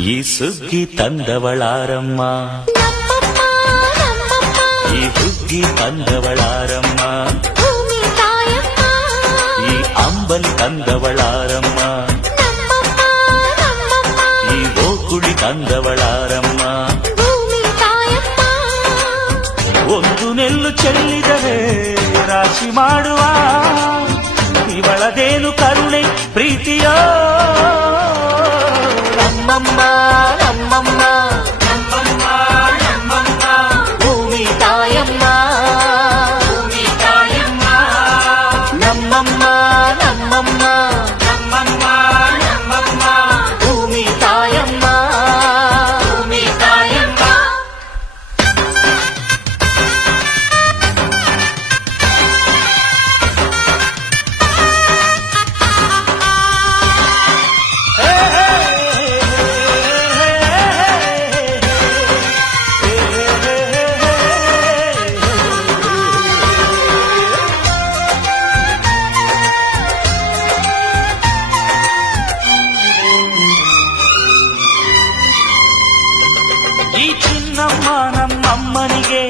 ಈ ಸುಗ್ಗಿ ತಂದವಳಾರಮ್ಮ, ಈ ಹುಗ್ಗಿ ತಂದವಳಾರಮ್ಮ, ಈ ಅಂಬಲಿ ತಂದವಳಾರಮ್ಮ, ಈ ಗೋಕುಳಿ ತಂದವಳಾರಮ್ಮ. ಒಂದು ನೆಲ್ಲು ಚೆಲ್ಲಿದರೆ ರಾಶಿ ಮಾಡುವ ಇವಳದೇನು ಕರುಣೆ ಪ್ರೀತಿಯೋ. ನಮ್ಮಮ್ಮ ನಮ್ಮಮ್ಮ ನಮ್ಮಮ್ಮ ನಮ್ಮಮ್ಮ ಭೂಮಿ ತಾಯಮ್ಮ, ಭೂಮಿ ತಾಯಮ್ಮ. ನಮ್ಮಮ್ಮ ನಮ್ಮಮ್ಮ ನಮ್ಮಮ್ಮ ನಮ್ಮಮ್ಮ ಭೂಮಿ ತಾಯಮ್ಮ, ಭೂಮಿ ತಾಯಮ್ಮ. ಈ ಚಿನ್ನಮ್ಮ ನಮ್ಮಮ್ಮನಿಗೆ